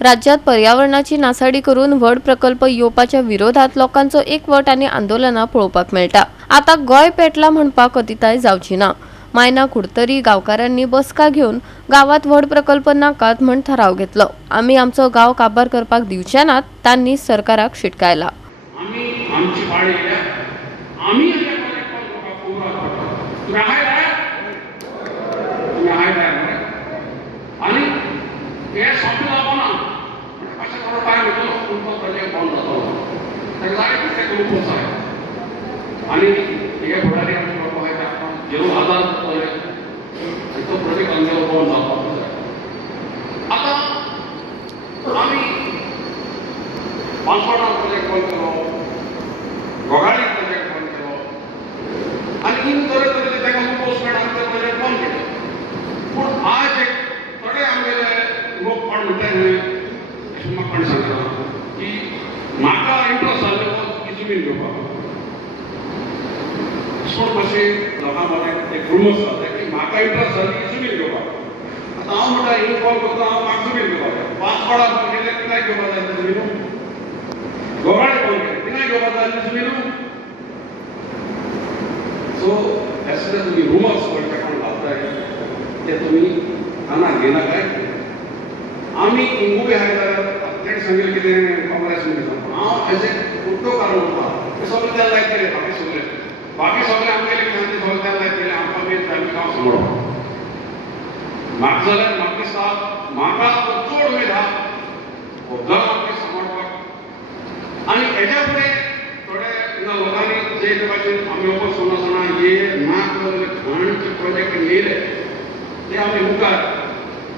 राज्यात पर्यावरणाची नासाडी करून व्हड प्रकल्प येवपाच्या विरोधात लोकांचो एकवट आनी आंदोलनां पळोवपाक मेळटा। आता गोय पेटला म्हणपाक अतिताय जावची ना। मायना कुडतरी गांवकारांनी बसका घेवन गावात व्हड प्रकल्प नाकात म्हण ठराव घेतलो। आमी आमचो गांव काबार करपाक दिवचे नात, तांणी सरकाराक शिटकायला। So, as soon as the rumors were taken out there, that we ana gena काय आम्ही इंगुबे हायदार थेट सांगेल की ते काँग्रेसमध्ये जातो हांव एज ए कुठलो कारण होता ते सगळे त्याला लायक केले बाकी सगळे आमगेले खांदे सगळे त्याला लायक केले आमकां बी आमी गांव सांबाळप म्हाका जाल्यार म्हाका दिसता म्हाका चड उमेद आहा हो गांव आमकां सांबाळपाक आनी हेच्या फुडें थोडे लोकांनी जे भाशेन आमी ओपन सोना हे नाक घाणचे प्रोजेक्ट येयले ते आमी मुखार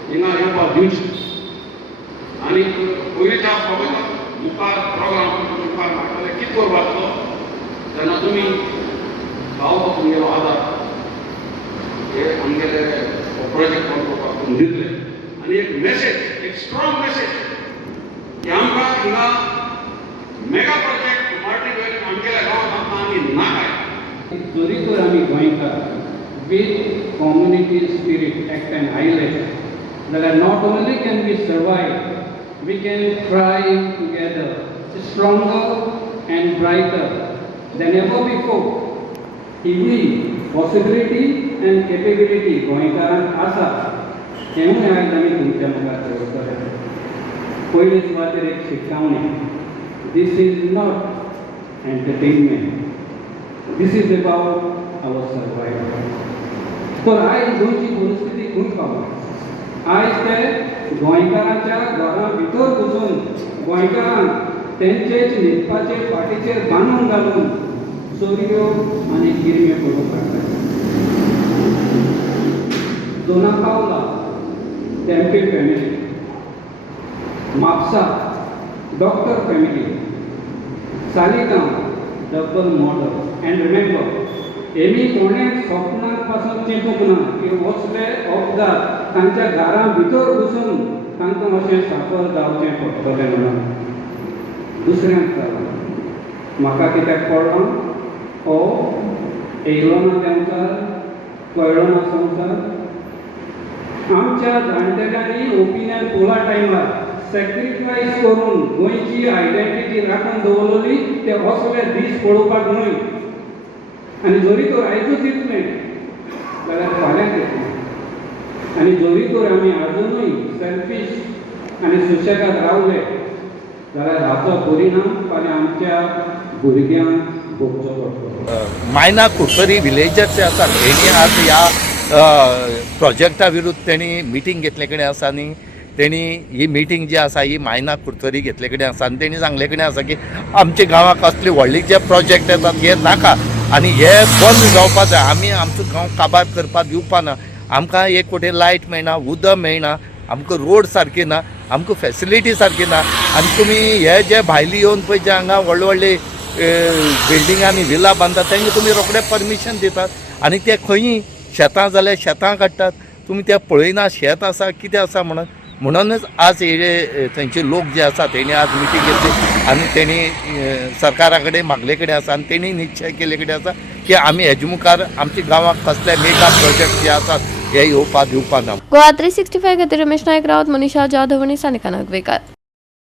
हिंगा येवपाक दिवचे आनी पयलींच्या फॉर्मेटान मुखार प्रोग्राम मुखार म्हाका कितें करपाचो तेन्ना तुमी गांवचो तुमगेलो आदार हे आमगेले प्रोजेक्ट करपाक दितले आनी एक मेसेज एक स्ट्रॉंग मेसेज की आमकां हिंगा मेगा प्रोजेक्ट मल्टी आमगेल्या गांवांत आमी नाकाय जोरी तर आमी गोंयकार with community spirit act and highlight that not only can we survive, we can thrive together stronger and brighter than ever before. He possibility and capability गोंयकारांक आसा हेंवूय आयज आमी तुमच्या मुखार दवरतले। पयले सुवातेर एक शिटकावणी This is not entertainment. This is about our survival. तर आयज गोंयची परिस्थिती खूब पावला आयज ते गोंयकारांच्या घरा भितर बसून गोंयकारांक तेंचेच न्हिदपाचे फाटीचेर बांदून घालून चोरयो आनी गिरम्यो करूंक काडटात। Dona Paula Tempe family, Mapusa doctor family, Saligao double model and remember एमी कोणेच स्वप्नांत पासून चिंतूंक ना की असले अपघात तांच्या घरा भितर बसून तांकां अशें साफर जावचें पडटलें म्हणून। दुसऱ्यांक जालां म्हाका कित्याक पडलो हो येयलो ना तेंकार कळ्ळो ना संवसार। आमच्या जाणटेल्यांनी ओपिनियन पोला टायमार सॅक्रिफायस करून गोंयची आयडेंटिटी राखून दवरलेली ते असले दीस पळोवपाक न्हय आनी जरी तर आयजूच इतलें जाल्यार फाल्यांच येतलें आनी जरी तर आमी आजुनूय सेल्फीश आनी सुशेगाद रावले जाल्यार हाचो परिणाम फाल्यां आमच्या भुरग्यांक भोगचो पडटलो। मायना कुडतरी विलेजर्स जे आसात तेणी आज ह्या प्रोजेक्टा विरुद्ध तेणी मिटींग घेतले कडेन आसा आनी तेणी ही मिटींग जी आसा ही मायना कुडतरी घेतले कडेन आसा आनी तेणी सांगले कडेन आसा की आमच्या गांवाक असले व्हडले जे प्रोजेक्ट येतात हे नाका आनी हे बंद जावपा जाय। आमी आमचो गांव काबार करपाक दिवपा ना। आमकां एक वटेन लायट मेळना, उदक मेळना, आमकां रोड सारके ना, आमकां फॅसिलिटी सारकी ना आनी तुमी हे जे भायली येवन पळय जे हांगा व्हडले व्हडले बिल्डिंग आनी विला बांदतात तांकां तुमी रोखडे परमिशन दितात आनी ते खंयी शेतां जाल्यार शेतां काडटात। तुमी ते पळयना शेत आसा कितें आसा म्हणूनच आज हे थंयचे लोक जे आसा तेणी आज मिटींग घेतली आनी तेणी सरकारा कडेन मागले कडेन आसा आनी तेणी निश्चय केले कडेन आसा की आमी हेजे मुखार आमच्या गांवाक कसले मेगा प्रोजेक्ट जे आसात हे येवपा दिवपा ना. गोवा 365 खातीर रमेश नायक रावत, मनीषा जाधव आनी सानिका नागवेकर.